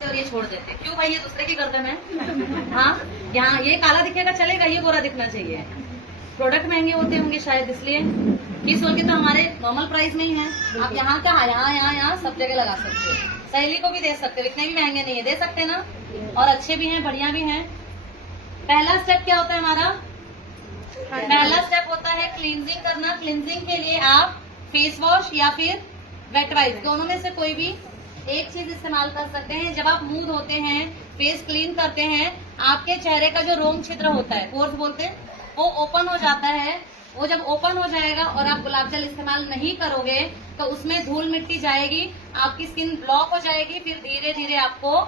और ये छोड़ देते। क्यों भाई, ये दूसरे की गर्दन है। हाँ, यहाँ ये काला दिखेगा चलेगा, ये गोरा दिखना चाहिए। प्रोडक्ट महंगे होते होंगे शायद इसलिए। किस के तो हमारे नॉर्मल प्राइस में ही है। आप यहाँ का यहाँ यहाँ यहाँ सब जगह लगा सकते हो, सहेली को भी दे सकते हो, इतने भी महंगे नहीं है, दे सकते ना। और अच्छे भी हैं, बढ़िया भी हैं। पहला स्टेप क्या होता है हमारा? पहला स्टेप होता है क्लींजिंग करना। क्लींजिंग के लिए आप फेस वॉश या फिर वेट वाइप, दोनों में से कोई भी एक चीज इस्तेमाल कर सकते हैं। जब आप मुंह धोते हैं, फेस क्लीन करते हैं, आपके चेहरे का जो रोम छिद्र होता है, पोर्स बोलते हैं, वो ओपन हो जाता है। वो जब ओपन हो जाएगा और आप गुलाब जल इस्तेमाल नहीं करोगे तो उसमें धूल मिट्टी जाएगी, आपकी स्किन ब्लॉक हो जाएगी, फिर धीरे धीरे आपको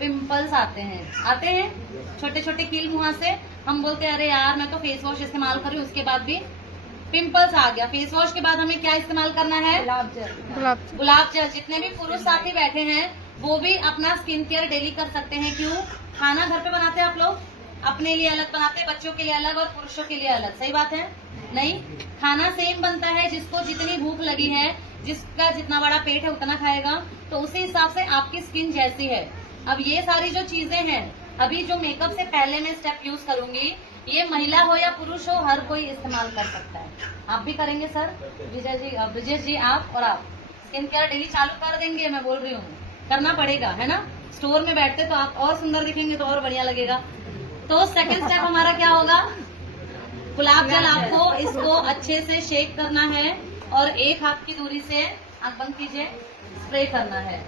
पिंपल्स आते हैं छोटे छोटे कील मुहां से। हम बोलते हैं अरे यार मैं तो फेस वॉश इस्तेमाल करूँ, उसके बाद भी पिंपल्स आ गया। फेस वॉश के बाद हमें क्या इस्तेमाल करना है? गुलाब जल। जितने भी पुरुष साथी बैठे हैं वो भी अपना स्किन केयर डेली कर सकते हैं। क्यों? खाना घर पे बनाते हैं आप लोग, अपने लिए अलग बनाते हैं, बच्चों के लिए अलग और पुरुषों के लिए अलग। सही बात है? नहीं, खाना सेम बनता है। जिसको जितनी भूख लगी है, जिसका जितना बड़ा पेट है उतना खाएगा, तो उसी हिसाब से आपकी स्किन जैसी है। अब ये सारी जो चीजें हैं, अभी जो मेकअप से पहले मैं स्टेप यूज करूंगी, ये महिला हो या पुरुष हो, हर कोई इस्तेमाल कर सकता है। आप भी करेंगे सर? विजय जी, ब्रिजेश जी, आप और आप स्किन केयर डेली चालू कर देंगे। मैं बोल रही हूँ, करना पड़ेगा, है ना। स्टोर में बैठते तो आप और सुंदर दिखेंगे, तो और बढ़िया लगेगा। तो सेकंड स्टेप हमारा क्या होगा? गुलाब जल आपको इसको अच्छे से शेक करना है और एक हाथ की दूरी से, आंख बंद कीजिए, स्प्रे करना है।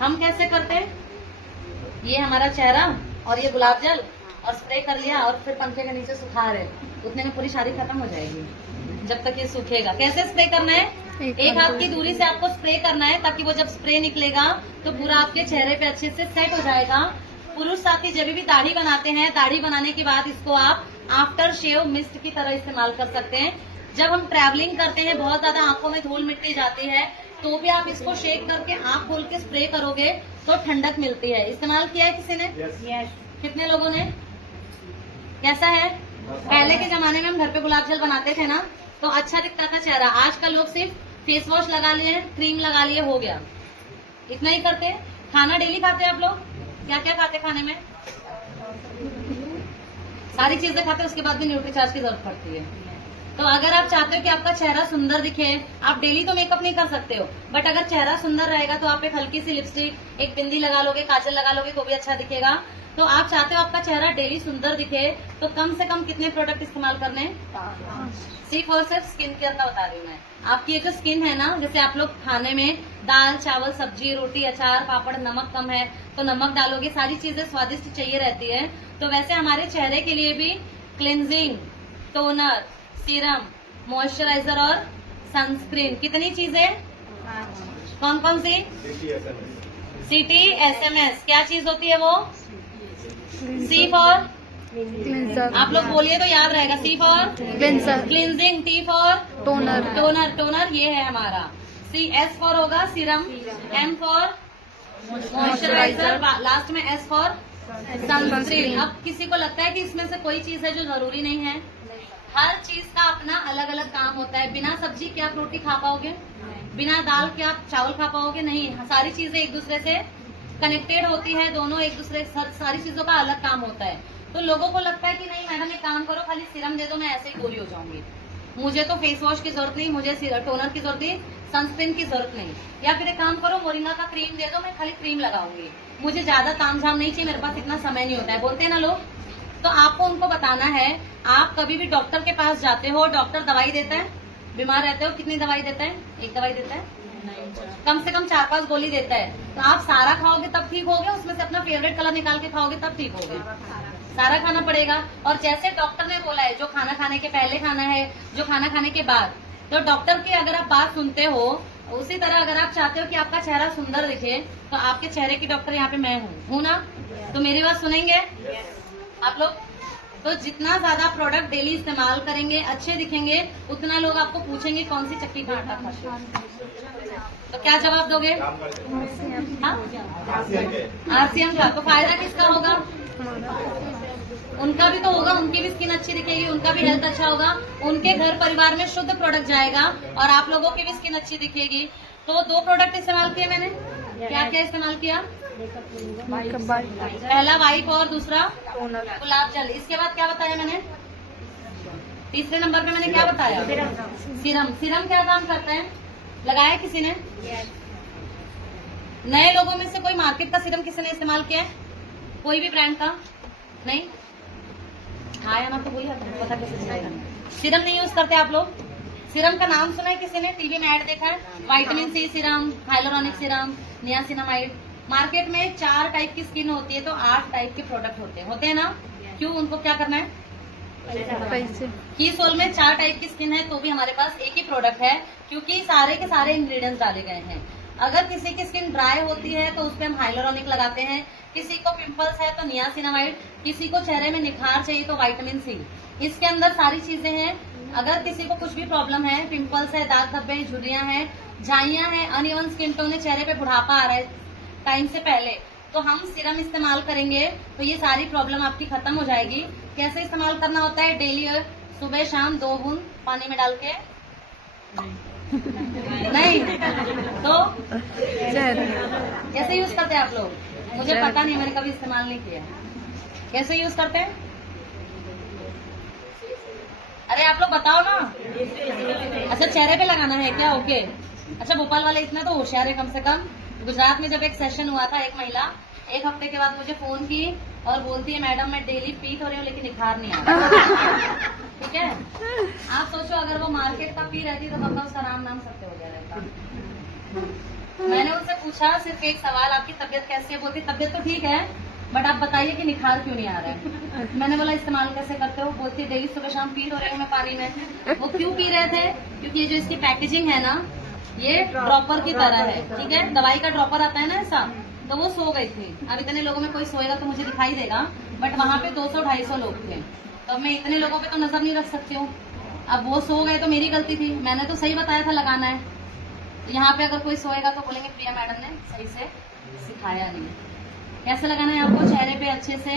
हम कैसे करते हैं? ये हमारा चेहरा और ये गुलाब जल, और स्प्रे कर लिया और फिर पंखे के नीचे सुखा रहे, उतने में पूरी शादी खत्म हो जाएगी जब तक ये सूखेगा। कैसे स्प्रे करना है? एक हाथ की दूरी से आपको स्प्रे करना है, ताकि वो जब स्प्रे निकलेगा तो पूरा आपके चेहरे पे अच्छे से सेट हो जाएगा। पुरुष साथी जब भी दाढ़ी बनाते हैं, दाढ़ी बनाने के बाद इसको आप आफ्टर शेव मिस्ट की तरह इस्तेमाल कर सकते हैं। जब हम ट्रैवलिंग करते हैं, बहुत ज्यादा आंखों में धूल मिट्टी जाती है, तो भी आप इसको शेक करके आंख खोल के स्प्रे करोगे तो ठंडक मिलती है। इस्तेमाल किया है किसी ने? yes. कितने लोगों ने? कैसा है? पहले के जमाने में हम घर पे गुलाब जल बनाते थे ना, तो अच्छा दिखता था चेहरा। आजकल लोग सिर्फ फेस वॉश लगा लिए, क्रीम लगा लिए, हो गया, इतना ही करते। खाना डेली खाते हैं आप लोग? क्या क्या खाते खाने में? सारी चीजें खाते, उसके बाद भी न्यूट्रीचार्ज की जरूरत पड़ती है। तो अगर आप चाहते हो कि आपका चेहरा सुंदर दिखे, आप डेली तो मेकअप नहीं कर सकते हो, बट अगर चेहरा सुंदर रहेगा तो आप एक हल्की सी लिपस्टिक, एक बिंदी लगा लोगे, काजल लगा लोगे तो भी अच्छा दिखेगा। तो आप चाहते हो आपका चेहरा डेली सुंदर दिखे, तो कम से कम कितने प्रोडक्ट इस्तेमाल करने हैं? सिर्फ और सिर्फ स्किन केयर का बता रही हूँ मैं। आपकी ये जो स्किन है ना, जैसे आप लोग खाने में दाल चावल सब्जी रोटी अचार पापड़, नमक कम है तो नमक डालोगे, सारी चीजें स्वादिष्ट चाहिए रहती है। तो वैसे हमारे चेहरे के लिए भी क्लिनजिंग, टोनर, सीरम, मॉइस्चराइजर और सनस्क्रीन, कितनी चीजें? कौन कौन सी? CT SMS। क्या चीज होती है वो? C फॉर आप लोग बोलिए तो याद रहेगा। C for cleansing, T for toner ये है हमारा। S फॉर होगा serum, M for moisturiser, last में S फॉर सनस्क्रीन। अब किसी को लगता है कि इसमें से कोई चीज है जो जरूरी नहीं है? हर चीज का अपना अलग अलग काम होता है। बिना सब्जी क्या आप रोटी खा पाओगे? बिना दाल क्या आप चावल खा पाओगे? नहीं। सारी चीजें एक दूसरे से कनेक्टेड होती है, दोनों एक दूसरे, सारी चीजों का अलग काम होता है। तो लोगों को लगता है कि नहीं मैडम एक काम करो, खाली सीरम दे दो, मैं ऐसे ही गोरी हो जाऊंगी, मुझे तो फेस वॉश की जरूरत नहीं, मुझे टोनर की जरूरत नहीं, सनस्क्रीन की जरूरत नहीं। या फिर एक काम करो, मोरिंगा का क्रीम दे दो, मैं खाली क्रीम लगाऊंगी, मुझे ज्यादा तामझाम नहीं चाहिए, मेरे पास इतना समय नहीं होता है, बोलते हैं ना लोग। तो आपको उनको बताना है, आप कभी भी डॉक्टर के पास जाते हो, डॉक्टर दवाई देता है, बीमार रहते हो, कितनी दवाई देता है? एक दवाई देता है, कम से कम 4-5 गोली देता है। तो आप सारा खाओगे तब ठीक होगे, उसमें से अपना फेवरेट कलर निकाल के खाओगे तब ठीक होगे। सारा खाना पड़ेगा। और जैसे डॉक्टर ने बोला है, जो खाना खाने के पहले खाना है, जो खाना खाने के बाद, तो डॉक्टर की अगर आप बात सुनते हो, उसी तरह अगर आप चाहते हो कि आपका चेहरा सुंदर दिखे, तो आपके चेहरे की डॉक्टर यहाँ पे मैं हूँ ना? तो मेरी बात सुनेंगे आप लोग? तो जितना ज्यादा प्रोडक्ट डेली इस्तेमाल करेंगे, अच्छे दिखेंगे, उतना लोग आपको पूछेंगे कौन सी चक्की का आटा खाते हो। तो क्या जवाब दोगे? RCM का। तो फायदा किसका होगा? उनका भी तो होगा, उनकी भी स्किन अच्छी दिखेगी, उनका भी हेल्थ अच्छा होगा, उनके घर परिवार में शुद्ध प्रोडक्ट जाएगा और आप लोगों की भी स्किन अच्छी दिखेगी। तो 2 प्रोडक्ट इस्तेमाल किए मैंने, क्या क्या इस्तेमाल किया? पहला वाइप और दूसरा गुलाब जल। इसके बाद क्या बताया मैंने? तीसरे नंबर पे मैंने क्या बताया? सीरम। सीरम क्या काम करता है? लगाया किसी ने? नए लोगों में से कोई मार्केट का सीरम किसी ने इस्तेमाल किया है? कोई भी ब्रांड का? नहीं? हाँ या ना तो बोलिए, पता कैसे चलेगा? सीरम नहीं यूज करते आप लोग? सीरम का नाम सुना है किसी ने? टीवी में ऐड देखा है? Vitamin C serum, hyaluronic serum, niacinamide. Market में 4 टाइप की स्किन होती है तो 8 टाइप के प्रोडक्ट होते हैं ना? क्यों? उनको क्या करना है? की सोल में 4 टाइप की स्किन है तो भी हमारे पास एक ही प्रोडक्ट है, क्योंकि सारे के सारे इंग्रेडिएंट्स डाले गए हैं। अगर किसी की स्किन ड्राई होती है तो उस पर हम हाइलोरॉनिक लगाते हैं, किसी को पिंपल्स है तो नियासिनामाइड, किसी को चेहरे में निखार चाहिए तो विटामिन सी। इसके अंदर सारी चीजें हैं। अगर किसी को कुछ भी प्रॉब्लम है, पिंपल्स है, दाग धब्बे, झुर्रियां हैं, झाइयां हैं, अनइवन स्किन टोन है, चेहरे पे बुढ़ापा आ रहा है टाइम से पहले, तो हम सीरम इस्तेमाल करेंगे तो ये सारी प्रॉब्लम आपकी खत्म हो जाएगी। कैसे इस्तेमाल करना होता है? डेली सुबह शाम 2 बूंद पानी में डाल के। नहीं तो कैसे यूज करते हैं आप लोग? मुझे पता नहीं, मैंने कभी इस्तेमाल नहीं किया। कैसे यूज करते हैं? अरे आप लोग बताओ ना। अच्छा, चेहरे पे लगाना है क्या? ओके। अच्छा, भोपाल वाले इतना तो होशियार है कम से कम। गुजरात में जब एक सेशन हुआ था, एक महिला 1 हफ्ते के बाद मुझे फोन की और बोलती है, मैडम मैं डेली पीत हो रही हूँ लेकिन निखार नहीं आ रहा। ठीक है, आप सोचो अगर वो मार्केट का पी रहती तो कब उसका नाम सत्य हो गया रहता। मैंने उनसे पूछा सिर्फ एक सवाल, आपकी तबीयत कैसी है? बोलती तबीयत तो ठीक है बट आप बताइए कि निखार क्यों नहीं आ रहा है। मैंने बोला इस्तेमाल कैसे करते हो? बोलती डेली सुबह शाम पी हो रहे हूँ मैं पानी में। वो क्यों पी रहे थे? क्योंकि ये जो इसकी पैकेजिंग है ना, ये ड्रॉपर की तरह है। ठीक है, दवाई का ड्रॉपर आता है ना ऐसा, तो वो सो गई थी। अब इतने लोगों में कोई सोएगा तो मुझे दिखाई देगा, बट वहाँ पे 200-250 लोग थे, तो मैं इतने लोगों पे तो नजर नहीं रख सकती हूँ। अब वो सो गए तो मेरी गलती थी, मैंने तो सही बताया था लगाना है। यहाँ पे अगर कोई सोएगा तो बोलेंगे प्रिया मैडम ने सही से सिखाया नहीं। कैसे लगाना है आपको? चेहरे पे अच्छे से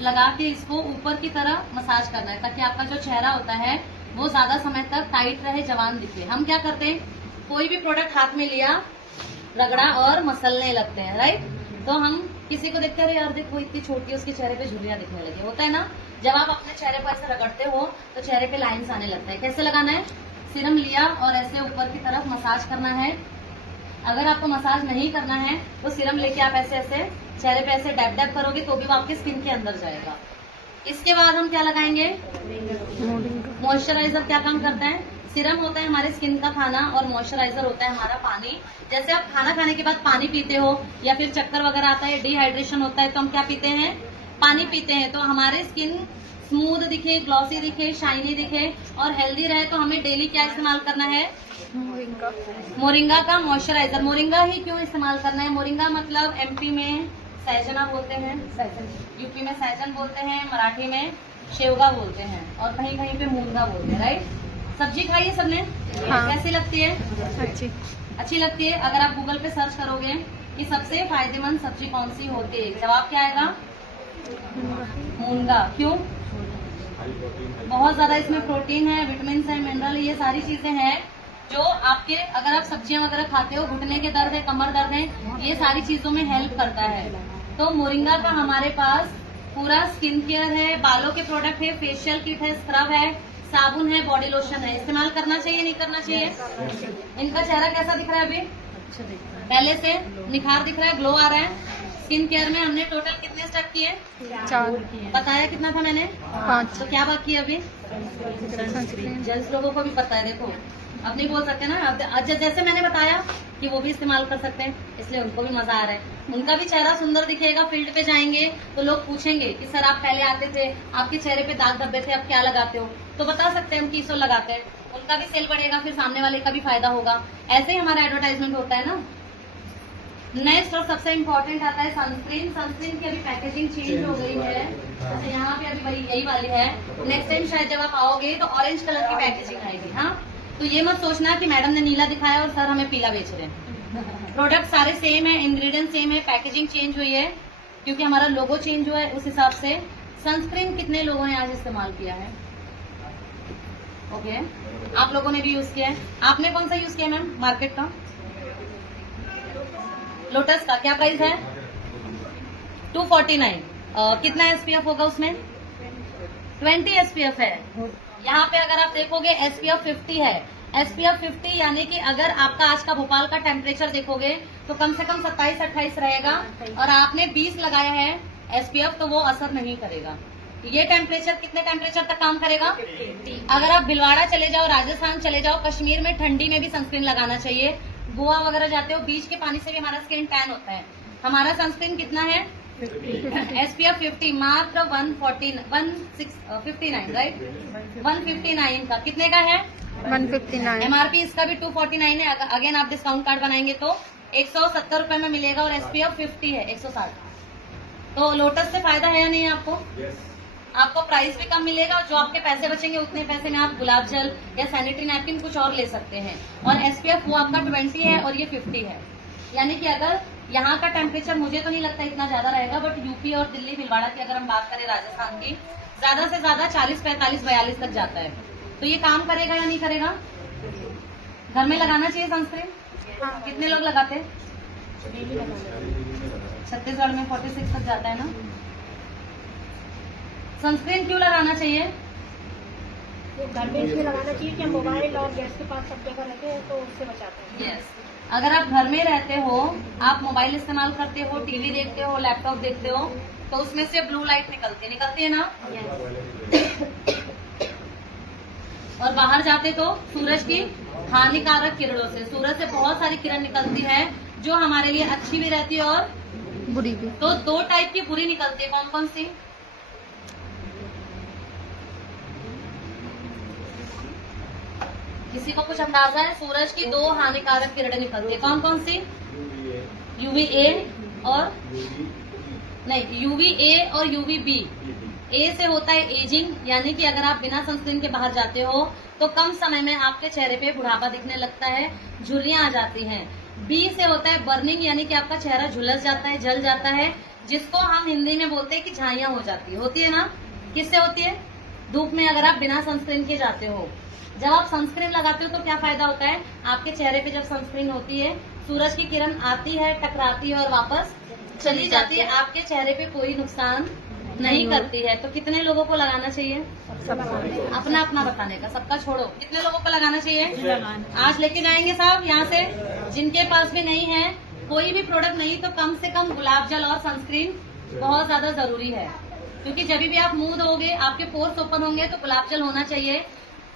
लगा के इसको ऊपर की तरह मसाज करना है, ताकि आपका जो चेहरा होता है वो ज्यादा समय तक टाइट रहे, जवान दिखे। हम क्या करते हैं, कोई भी प्रोडक्ट हाथ में लिया, रगड़ा और मसलने लगते हैं, राइट? तो हम किसी को देखते हैं, यार देखो इतनी छोटी है, उसके चेहरे पे झुर्रियां दिखने लगी, होता है ना? जब आप अपने चेहरे पर ऐसे रगड़ते हो तो चेहरे पे लाइंस आने लगता है। कैसे लगाना है? सीरम लिया और ऐसे ऊपर की तरफ मसाज करना है। अगर आपको मसाज नहीं करना है तो सीरम लेके आप ऐसे ऐसे चेहरे पे ऐसे डैप डैप करोगे तो भी वो आपके स्किन के अंदर जाएगा। इसके बाद हम क्या लगाएंगे? मॉइस्चराइजर। क्या काम करता है? सीरम होता है हमारे स्किन का खाना और मॉइस्चराइजर होता है हमारा पानी। जैसे आप खाना खाने के बाद पानी पीते हो या फिर चक्कर वगैरह आता है, डिहाइड्रेशन होता है, तो हम क्या पीते हैं? पानी पीते हैं। तो हमारे स्किन स्मूथ दिखे, ग्लॉसी दिखे, शाइनी दिखे और हेल्दी रहे तो हमें डेली क्या इस्तेमाल करना है? मोरिंगा का मॉइस्चराइजर। मोरिंगा ही क्यों इस्तेमाल करना है? मोरिंगा मतलब एमपी में सैजना बोलते हैं, यूपी में सैजन बोलते हैं, मराठी में शेवगा बोलते हैं और कहीं कहीं पे मूंगा बोलते हैं, राइट? सब्जी खाई है सबने? हाँ। कैसी लगती है? अच्छी लगती है। अगर आप गूगल पे सर्च करोगे कि सबसे फायदेमंद सब्जी कौन सी होती है, जवाब क्या आएगा? मूंगा। क्यों? बहुत ज्यादा इसमें प्रोटीन है, विटामिन है, मिनरल, ये सारी चीजें हैं जो आपके, अगर आप सब्जियां वगैरह खाते हो, घुटने के दर्द है, कमर दर्द है, ये सारी चीजों में हेल्प करता है। तो मोरिंगा का हमारे पास पूरा स्किन केयर है, बालों के प्रोडक्ट है, फेशियल किट है, स्क्रब है, साबुन है, बॉडी लोशन है। इस्तेमाल करना चाहिए नहीं करना चाहिए? इनका चेहरा कैसा दिख रहा है अभी? पहले से निखार दिख रहा है, ग्लो आ रहा है। स्किन केयर में हमने टोटल कितने स्टेप किए? 4 बताया कितना था मैंने? 5। तो क्या बाकी है अभी? जेंट्स लोगों को भी पता है, देखो अब नहीं बोल सकते ना। अब जैसे मैंने बताया कि वो भी इस्तेमाल कर सकते हैं, इसलिए उनको भी मजा आ रहा है, उनका भी चेहरा सुंदर दिखेगा। फील्ड पे जाएंगे तो लोग पूछेंगे कि सर आप पहले आते थे, आपके चेहरे पे दाग धब्बे थे, अब क्या लगाते हो? तो बता सकते हैं हम कीसो लगाते हैं, उनका भी सेल बढ़ेगा, फिर सामने वाले का भी फायदा होगा। ऐसे ही हमारा एडवर्टाइजमेंट होता है ना। नेक्स्ट और सबसे इम्पोर्टेंट आता है सनस्क्रीन। सनस्क्रीन की अभी पैकेजिंग चेंज हो गई है, जैसे यहाँ पे अभी वही यही वाली है। नेक्स्ट टाइम शायद जब आप आओगे तो ऑरेंज कलर की पैकेजिंग आएगी। हाँ, तो ये मत सोचना कि मैडम ने नीला दिखाया और सर हमें पीला बेच रहे हैं। प्रोडक्ट सारे सेम है, इंग्रेडिएंट सेम है, पैकेजिंग चेंज हुई है क्योंकि हमारा लोगो चेंज हुआ है। उस हिसाब से सनस्क्रीन कितने लोगों ने आज इस्तेमाल किया है? ओके, आप लोगों ने भी यूज किया है। आपने कौन सा यूज किया मैम? मार्केट का लोटस का क्या प्राइस है? 249। कितना एसपीएफ होगा उसमें? 20 एसपीएफ है। यहाँ पे अगर आप देखोगे एसपीएफ 50 है। एसपीएफ 50 यानी कि अगर आपका आज का भोपाल का टेम्परेचर देखोगे तो कम से कम 27-28 रहेगा और आपने 20 लगाया है एसपीएफ, तो वो असर नहीं करेगा। ये टेम्परेचर कितने टेम्परेचर तक काम करेगा? अगर आप भिलवाड़ा चले जाओ, राजस्थान चले जाओ, कश्मीर में ठंडी में भी सनस्क्रीन लगाना चाहिए। गोवा वगैरह जाते हो, बीच के पानी से भी हमारा स्किन टैन होता है। हमारा सनस्क्रीन कितना है? एसपीएफ 50, मात्र 159, राइट? 159 का कितने का है? 159। एमआरपी इसका भी 249 है। अगेन आप डिस्काउंट कार्ड बनाएंगे तो 170 रुपए में मिलेगा और एसपीएफ 50 है, 160। तो लोटस से फायदा है या नहीं आपको? आपको प्राइस भी कम मिलेगा और जो आपके पैसे बचेंगे उतने पैसे में आप गुलाब जल या सैनिटरी नैपकिन कुछ और ले सकते हैं। और एसपीएफ वो आपका 20 है और ये 50 है। यानी कि अगर यहाँ का टेम्परेचर मुझे तो नहीं लगता इतना ज्यादा रहेगा, बट यूपी और दिल्ली भिलवाड़ा की अगर हम बात करें, राजस्थान की, ज्यादा से ज्यादा 40, 45, 42 तक जाता है। तो ये काम करेगा या नहीं करेगा? घर में लगाना चाहिए सनस्क्रीन? कितने लोग लगाते हैं? छत्तीसगढ़ में 46 तक जाता है ना। सनस्क्रीन क्यों लगाना चाहिए? घर में इसलिए लगाना चाहिए कि हम मोबाइल और गैस के पास सब जगह रहते हैं तो उससे बचाते हैं। यस। अगर आप घर में रहते हो, आप मोबाइल इस्तेमाल करते हो, टीवी देखते हो, लैपटॉप देखते हो, तो उसमें से ब्लू लाइट निकलती है ना। और बाहर जाते तो सूरज की हानिकारक किरणों से, सूरज से बहुत सारी किरण निकलती है जो हमारे लिए अच्छी भी रहती है और बुरी भी। तो 2 टाइप की बुरी निकलती है। कौन कौन सी? किसी को कुछ अंदाजा है? सूरज की 2 हानिकारक किरणें निकलती है। कौन कौन सी? यूवीए और नहीं, यूवीए और यूवीबी। ए से होता है एजिंग, यानी कि अगर आप बिना सनस्क्रीन के बाहर जाते हो तो कम समय में आपके चेहरे पे बुढ़ापा दिखने लगता है, झुर्रियां आ जाती हैं। बी से होता है बर्निंग, यानी कि आपका चेहरा झुलस जाता है, जल जाता है, जिसको हम हिंदी में बोलते हैं कि झाइयां हो जाती है। होती है ना? किससे होती है? धूप में अगर आप बिना सनस्क्रीन के जाते हो। जब आप सनस्क्रीन लगाते हो तो क्या फायदा होता है? आपके चेहरे पे जब सनस्क्रीन होती है, सूरज की किरण आती है, टकराती है और वापस चली जाती है, आपके चेहरे पे कोई नुकसान नहीं करती है। तो कितने लोगों को लगाना चाहिए? अपना अपना बताने का, सबका छोड़ो। कितने लोगों को लगाना चाहिए? आज लेके जाएंगे साहब यहाँ से। जिनके पास भी नहीं है, कोई भी प्रोडक्ट नहीं, तो कम से कम गुलाब जल और सनस्क्रीन बहुत ज्यादा जरूरी है। क्योंकि जब भी आप मुंह धोगे, आपके पोर्स ओपन होंगे, तो गुलाब जल होना चाहिए।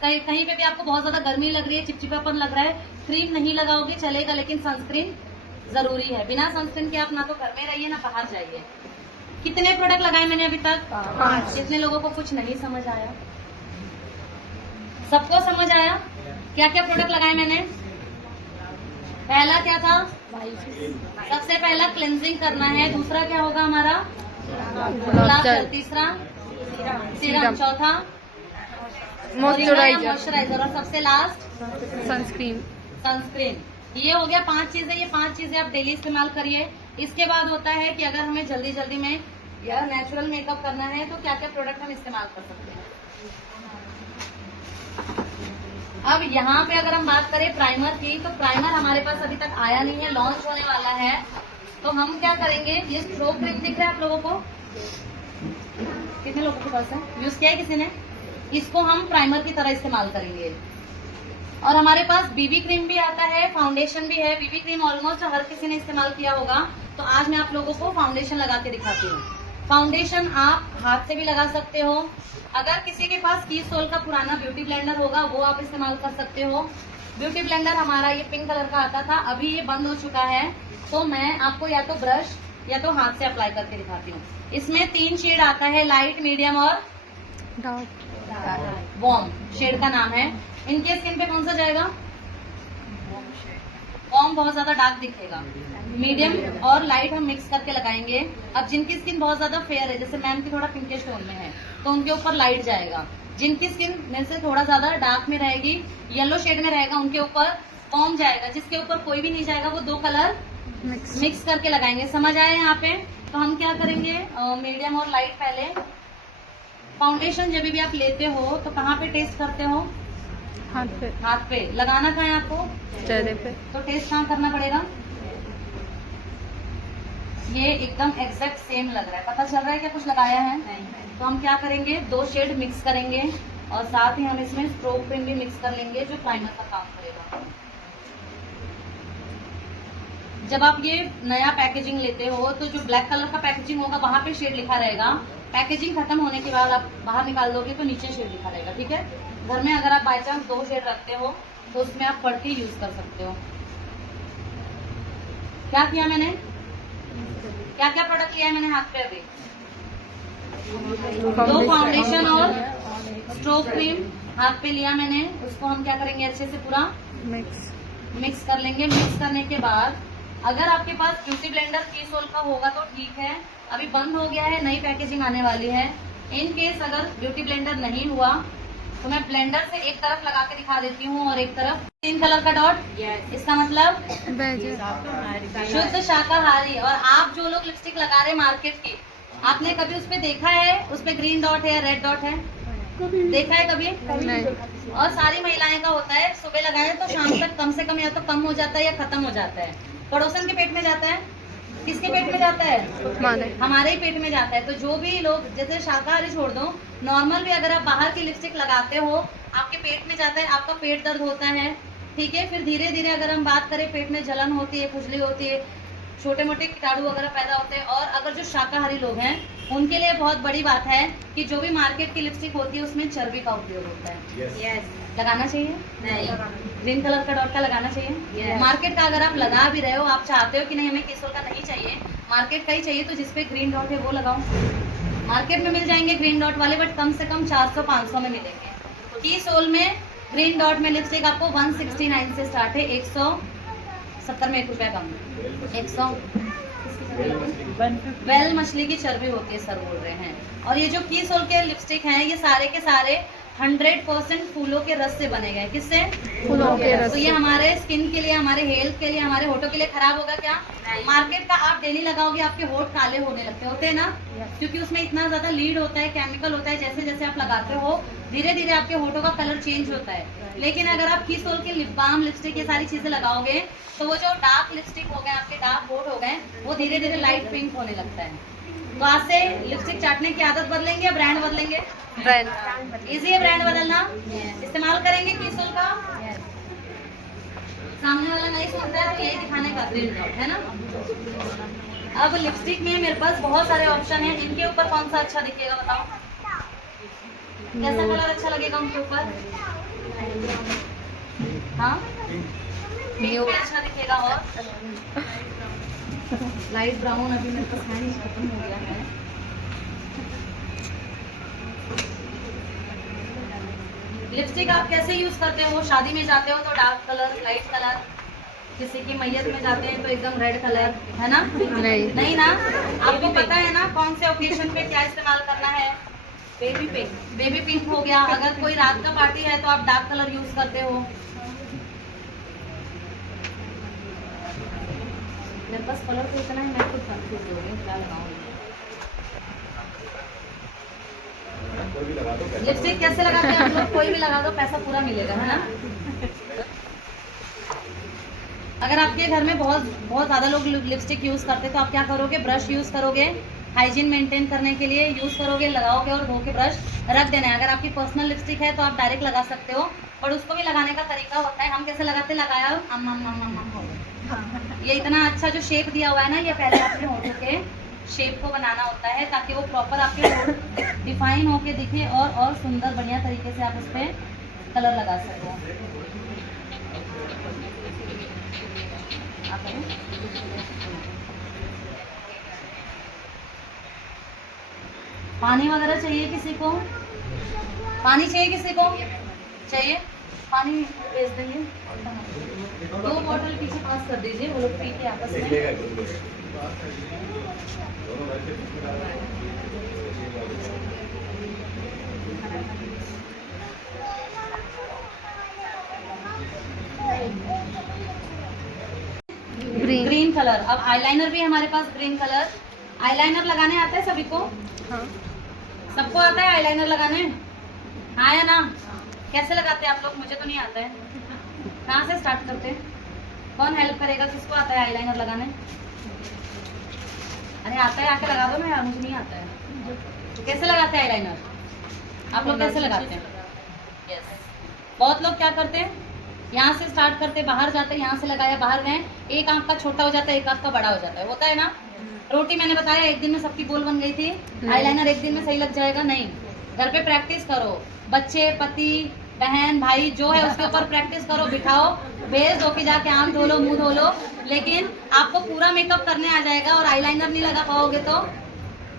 कहीं पे भी आपको बहुत ज्यादा गर्मी लग रही है, चिपचिपापन लग रहा है, क्रीम नहीं लगाओगे चलेगा, लेकिन सनस्क्रीन जरूरी है। बिना सनस्क्रीन के आप ना तो घर में रहिए ना बाहर जाइए। कितने प्रोडक्ट लगाए मैंने अभी तक? 5। कितने लोगों को कुछ नहीं समझ आया? सबको समझ आया? क्या क्या प्रोडक्ट लगाए मैंने? पहला क्या था? सबसे पहला क्लेंजिंग करना है। दूसरा क्या होगा हमारा? गुलाब जल। तीसरा सीरम। चौथा मॉइस्चराइजर। और सबसे लास्ट सनस्क्रीन। ये हो गया 5 चीजें। ये 5 चीजें आप डेली इस्तेमाल करिए। इसके बाद होता है कि अगर हमें जल्दी जल्दी में या नेचुरल मेकअप करना है तो क्या क्या प्रोडक्ट हम इस्तेमाल कर सकते हैं। अब यहाँ पे अगर हम बात करें प्राइमर की, तो प्राइमर हमारे पास अभी तक आया नहीं है, लॉन्च होने वाला है। तो हम क्या करेंगे, ये स्ट्रोक क्रीम दिख रहा है आप लोगों को? कितने लोगों के पास है? यूज किया है किसी ने? इसको हम प्राइमर की तरह इस्तेमाल करेंगे। और हमारे पास बीबी क्रीम भी आता है, फाउंडेशन भी है। बीबी क्रीम ऑलमोस्ट हर किसी ने इस्तेमाल किया होगा, तो आज मैं आप लोगों को फाउंडेशन लगा के दिखाती हूँ। फाउंडेशन आप हाथ से भी लगा सकते हो। अगर किसी के पास की सोल का पुराना ब्यूटी ब्लेंडर होगा, वो आप इस्तेमाल कर सकते हो। ब्यूटी ब्लेंडर हमारा ये पिंक कलर का आता था, अभी ये बंद हो चुका है। तो मैं आपको या तो ब्रश या तो हाथ से अप्लाई करके दिखाती हूँ। इसमें 3 शेड आता है, लाइट, मीडियम और वार्म शेड का नाम है। इनके स्किन पे कौन सा जाएगा? वार्म बहुत ज्यादा डार्क दिखेगा, मीडियम और लाइट हम मिक्स करके लगाएंगे। अब जिनकी स्किन बहुत ज्यादा फेयर है, जैसे मैम की थोड़ा पिंकिश टोन में है, तो उनके ऊपर लाइट जाएगा। जिनकी स्किन में से थोड़ा ज्यादा डार्क में रहेगी, येलो शेड में रहेगा, उनके ऊपर वार्म जाएगा। जिसके ऊपर कोई भी नहीं जाएगा, वो 2 कलर मिक्स करके लगाएंगे। समझ आए यहाँ पे? तो हम क्या करेंगे, मीडियम और लाइट पहले। फाउंडेशन जब भी आप लेते हो तो कहाँ पे टेस्ट करते हो? हाथ पे। लगाना कहाँ है आपको? चेहरे पे। तो टेस्ट कहाँ करना पड़ेगा? ये एकदम एग्जैक्ट सेम लग रहा है, पता चल रहा है क्या कुछ लगाया है? तो हम क्या करेंगे, 2 शेड मिक्स करेंगे और साथ ही हम इसमें स्ट्रोक क्रीम भी मिक्स कर लेंगे जो प्राइमर का काम करेगा। जब आप ये नया पैकेजिंग लेते हो तो जो ब्लैक कलर का पैकेजिंग होगा वहां पे शेड लिखा रहेगा। पैकेजिंग खत्म होने के बाद आप बाहर निकाल दोगे तो नीचे शेड लिखा रहेगा, ठीक है। घर में अगर आप बाय चांस 2 शेड रखते हो तो उसमें आप पढ़ के यूज कर सकते हो। क्या किया मैंने, क्या क्या प्रोडक्ट लिया है मैंने हाथ पे अभी? 2 फाउंडेशन और स्ट्रोक क्रीम हाथ पे लिया मैंने। उसको हम क्या करेंगे, अच्छे से पूरा मिक्स कर लेंगे। मिक्स करने के बाद अगर आपके पास ब्यूटी ब्लेंडर कीसोल का होगा तो ठीक है, अभी बंद हो गया है, नई पैकेजिंग आने वाली है। इन केस अगर ब्यूटी ब्लेंडर नहीं हुआ तो मैं ब्लेंडर से एक तरफ लगा के दिखा देती हूँ और एक तरफ 3 कलर का डॉट। इसका मतलब शुद्ध शाकाहारी। और आप जो लोग लिपस्टिक लगा रहे हैं मार्केट की, आपने कभी उस पे देखा है उस पे ग्रीन डॉट है या रेड डॉट है? देखा है कभी? नहीं। और सारी महिलाएं का होता है, सुबह लगाए तो शाम तक कम से कम या तो कम हो जाता है या खत्म हो जाता है। पड़ोसन के पेट में जाता है, किसके पेट में जाता है? हमारे ही पेट में जाता है। तो जो भी लोग, जैसे शाकाहारी छोड़ दो, नॉर्मल भी अगर आप बाहर की लिपस्टिक लगाते हो आपके पेट में जाता है, आपका पेट दर्द होता है, ठीक है। फिर धीरे धीरे अगर हम बात करें, पेट में जलन होती है, खुजली होती है, छोटे मोटे कीटाणु वगैरह पैदा होते हैं। और अगर जो शाकाहारी लोग हैं उनके लिए बहुत बड़ी बात है कि जो भी मार्केट की लिपस्टिक होती है उसमें चर्बी का उपयोग होता है। यस। लगाना चाहिए? नहीं। ग्रीन कलर का डॉट का लगाना चाहिए। मार्केट का अगर आप लगा भी रहे हो, आप चाहते हो कि नहीं हमें कीसोल का नहीं चाहिए, मार्केट का ही चाहिए, तो जिसपे ग्रीन डॉट है वो लगाओ। मार्केट में मिल जाएंगे ग्रीन डॉट वाले, बट कम से कम 400-500 में मिलेंगे। कीसोल में ग्रीन डॉट में लिपस्टिक आपको 169 से स्टार्ट है, 170 में 1 रुपया कम। 100 वेल मछली की चर्बी होती है सर बोल रहे हैं। और ये जो कीसोल के लिपस्टिक हैं ये सारे के सारे 100% फूलों के रस से बने गए। किससे? फूलों के रस तो ये हमारे स्किन के लिए, हमारे हेल्थ के लिए, हमारे होठों के लिए खराब होगा क्या? मार्केट का आप डेली लगाओगे आपके होठ काले होने लगते होते हैं ना, क्योंकि उसमें इतना ज्यादा लीड होता है, केमिकल होता है। जैसे जैसे आप लगाते हो धीरे धीरे आपके होठों का कलर चेंज होता है। लेकिन अगर आप कीसोल के लिप बाम, लिपस्टिक, ये सारी चीजें लगाओगे तो वो जो डार्क लिपस्टिक हो गए, आपके डार्क होठ हो गए, वो धीरे धीरे लाइट पिंक होने लगता है। तो आज से लिपस्टिक चाटने की आदत बदलेंगे या ब्रांड बदलेंगे? ब्रांड। इजी है ब्रांड बदलना। इस्तेमाल करेंगे कीसोल का। सामने वाला नहीं सुनता है तो यही दिखाने का ग्रीन डॉट है ना। अब लिपस्टिक में मेरे पास बहुत सारे ऑप्शन हैं, इनके ऊपर कौन सा अच्छा दिखेगा बताओ? कैसा कलर अच्छा लगेगा उनके ऊपर? हाँ, पिंक पे अच्छा दिखेगा। और लाइट ब्राउन अभी मेरे पास है नहीं, खत्म हो गया है। लिपस्टिक आप कैसे यूज करते हो? शादी में जाते हो तो डार्क कलर, लाइट कलर, किसी की मैयत में जाते हैं तो एकदम रेड कलर, है ना? नहीं ना। आपको पता है ना कौन से ओकेजन पे क्या इस्तेमाल करना है? Baby pink. बेबी पिंक हो गया। अगर कोई रात का पार्टी है तो आप डार्क कलर यूज करते हो। मेरे पास कलर तो इतना है, मैं खुद कंफ्यूज हो गई क्या लगाऊं। लिपस्टिक कैसे लगाते हैं आप लोग? कोई भी लगा दो, पैसा पूरा मिलेगा, है ना। अगर आपके घर में बहुत ज़्यादा लोग लिपस्टिक यूज़ करते हैं तो आप क्या करोगे? ब्रश यूज़ करोगे, हाइजीन मेंटेन करने के लिए यूज़ करोगे, लगाओगे और धो के ब्रश रख देना है। अगर आपकी पर्सनल लिपस्टिक है तो आप डायरेक्ट लगा सकते हो, पर उसको भी लगाने का तरीका होता है। हम कैसे लगाते? लगाया ये इतना अच्छा जो शेप दिया हुआ है ना, ये पहले अपने होठों के शेप को बनाना होता है ताकि वो प्रॉपर आपके होठ डिफाइन होके दिखे और सुंदर बढ़िया तरीके से आप उस पर कलर लगा सको। पानी वगैरह चाहिए किसी को? पानी चाहिए किसी को? चाहिए पानी भेज देंगे। 2 बॉटल पीछे पास कर दीजिए, वो लोग पी के आपस में। Green colour. अब आईलाइनर भी हमारे पास ग्रीन कलर। आईलाइनर लगाने आता है सभी को? हाँ। सबको आता है आईलाइनर लगाने? हाँ या ना? कैसे लगाते हैं आप लोग? मुझे तो नहीं आता है। कहाँ से स्टार्ट करते हैं? कौन हेल्प करेगा? किसको आता है आईलाइनर लगाने? अरे आता है, आके लगा दो ना यार, मुझे नहीं आता है। तो कैसे लगाते हैं आईलाइनर? आप लोग कैसे लगाते हैं? यस, बहुत लोग क्या करते हैं, यहाँ से स्टार्ट करते, बाहर जाते, यहाँ से लगाया, बाहर गए, एक आंख का छोटा हो जाता है, एक आंख का बड़ा हो जाता है, होता है ना। रोटी मैंने बताया एक दिन में सबकी गोल बन गई थी, आईलाइनर एक दिन में सही लग जाएगा? नहीं, घर पे प्रैक्टिस करो, बच्चे, पति, बहन, भाई जो है उसके ऊपर प्रैक्टिस करो, बिठाओ, बेस धो के जाके आंख धो लो, मुंह धो लो, लेकिन आपको पूरा मेकअप करने आ जाएगा और आईलाइनर नहीं लगा पाओगे तो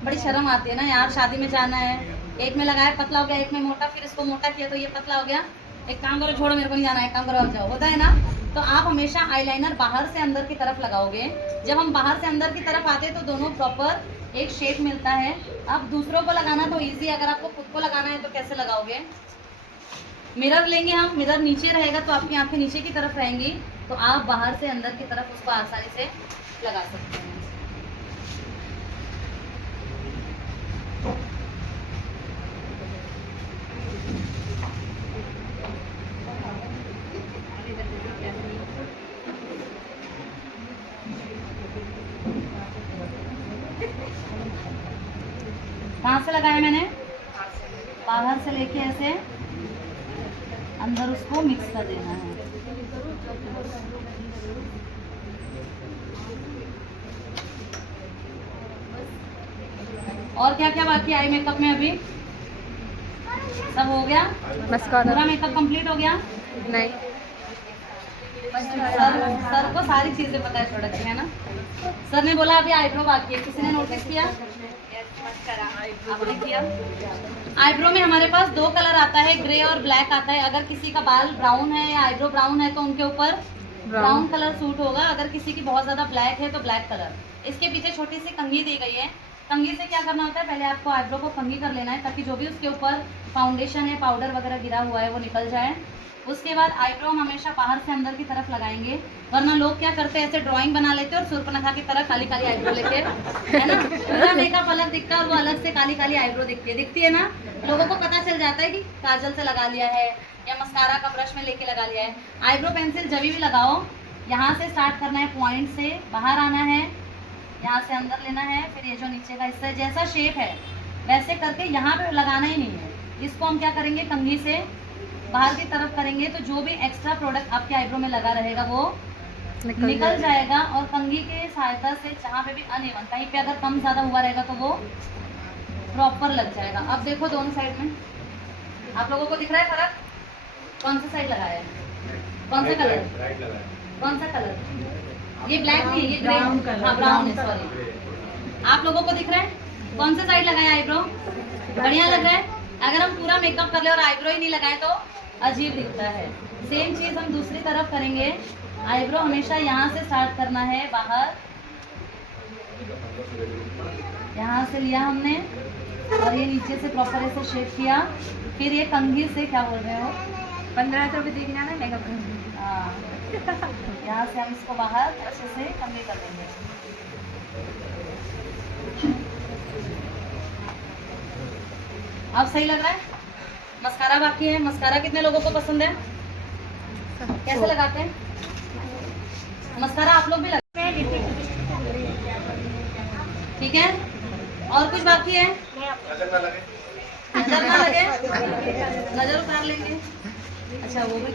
बड़ी शर्म आती है ना यार। शादी में जाना है, एक में लगाया पतला हो गया, एक में मोटा, फिर इसको मोटा किया तो ये पतला हो गया। एक काम करो, छोड़ो मेरे को नहीं जाना है, एक काम करो आप जाओ, होता है ना। तो आप हमेशा आईलाइनर बाहर से अंदर की तरफ लगाओगे। जब हम बाहर से अंदर की तरफ आते हैं तो दोनों प्रॉपर एक शेप मिलता है। अब दूसरों को लगाना तो इजी, अगर आपको खुद को लगाना है तो कैसे लगाओगे? मिरर लेंगे हम, मिरर नीचे रहेगा तो आपकी आंखें नीचे की तरफ रहेंगी, तो आप बाहर से अंदर की तरफ उसको आसानी से लगा सकते हैं। कहाँ से लगाया मैंने? बाहर से लेके ऐसे अंदर उसको मिक्स कर देना है। और क्या क्या बाकी आई मेकअप में? अभी सब हो गया, मस्कारा पूरा मेकअप कंप्लीट हो गया। नहीं, सर को सारी चीजें पता है प्रोडक्ट की, है ना। सर ने बोला अभी आईब्रो बाकी है, किसी ने नोटिस किया? आपने किया? आईब्रो में हमारे पास दो कलर आता है, ग्रे और ब्लैक आता है। अगर किसी का बाल ब्राउन है या आईब्रो ब्राउन है तो उनके ऊपर ब्राउन कलर सूट होगा। अगर किसी की बहुत ज्यादा ब्लैक है तो ब्लैक कलर। इसके पीछे छोटी सी कंघी दी गई है। कंघी से क्या करना होता है, पहले आपको आईब्रो को कंघी कर लेना है ताकि जो भी उसके ऊपर फाउंडेशन है, पाउडर वगैरह गिरा हुआ है वो निकल जाए। उसके बाद आईब्रो हम हमेशा बाहर से अंदर की तरफ लगाएंगे, वरना लोग क्या करते हैं ऐसे ड्राइंग बना लेते हैं और सूर्पनखा की तरह काली काली आईब्रो लेके, है ना, पूरा मेकअप अलग दिखता है और वो अलग से काली काली आईब्रो दिखती है ना। लोगों को पता चल जाता है कि काजल से लगा लिया है या मस्कारा का ब्रश में लेके लगा लिया है। आईब्रो पेंसिल जब भी लगाओ, यहाँ से स्टार्ट करना है, पॉइंट से बाहर आना है, यहाँ से अंदर लेना है, फिर ये जो नीचे का हिस्सा है जैसा शेप है वैसे करके यहाँ पे लगाना ही नहीं है। इसको हम क्या करेंगे, कंघी से बाहर की तरफ करेंगे तो जो भी एक्स्ट्रा प्रोडक्ट आपके आईब्रो में लगा रहेगा वो निकल जाएगा। और कंघी के सहायता से जहाँ पे भी अनइवन, कहीं पे अगर कम ज़्यादा हुआ रहेगा तो वो प्रॉपर लग जाएगा। अब देखो दोनों साइड में आप लोगों को दिख रहा है फर्क? कौन सा साइड लगाया है, कौन सा कलर, कौन सा कलर? ये ब्लैक नहीं, ये ग्रे, हाँ ब्राउन है, सॉरी। आप लोगों को दिख रहा है कौन सा साइड लगाया आईब्रो? बढ़िया लग रहा है। अगर हम पूरा मेकअप कर ले और आईब्रो ही नहीं लगाए तो अजीब दिखता है। सेम चीज हम दूसरी तरफ करेंगे। आईब्रो हमेशा यहाँ से स्टार्ट करना है, बाहर यहाँ से लिया हमने और ये नीचे से प्रॉपर ऐसे शेप किया, फिर ये कंघी से, क्या बोल रहे हो, 1500 रुपये देखना ना मेकअप करने। हाँ, यहाँ से हम इसको बाहर अच्छे से कंघी कर देंगे। अब सही लग रहा है? मस्कारा बाकी है। मस्कारा कितने लोगों को पसंद है? कैसे लगाते हैं मस्कारा? आप लोग भी लगाते हैं? ठीक है, और कुछ बाकी है? नजर ना लगे, नजर उतार लेंगे। अच्छा वो भी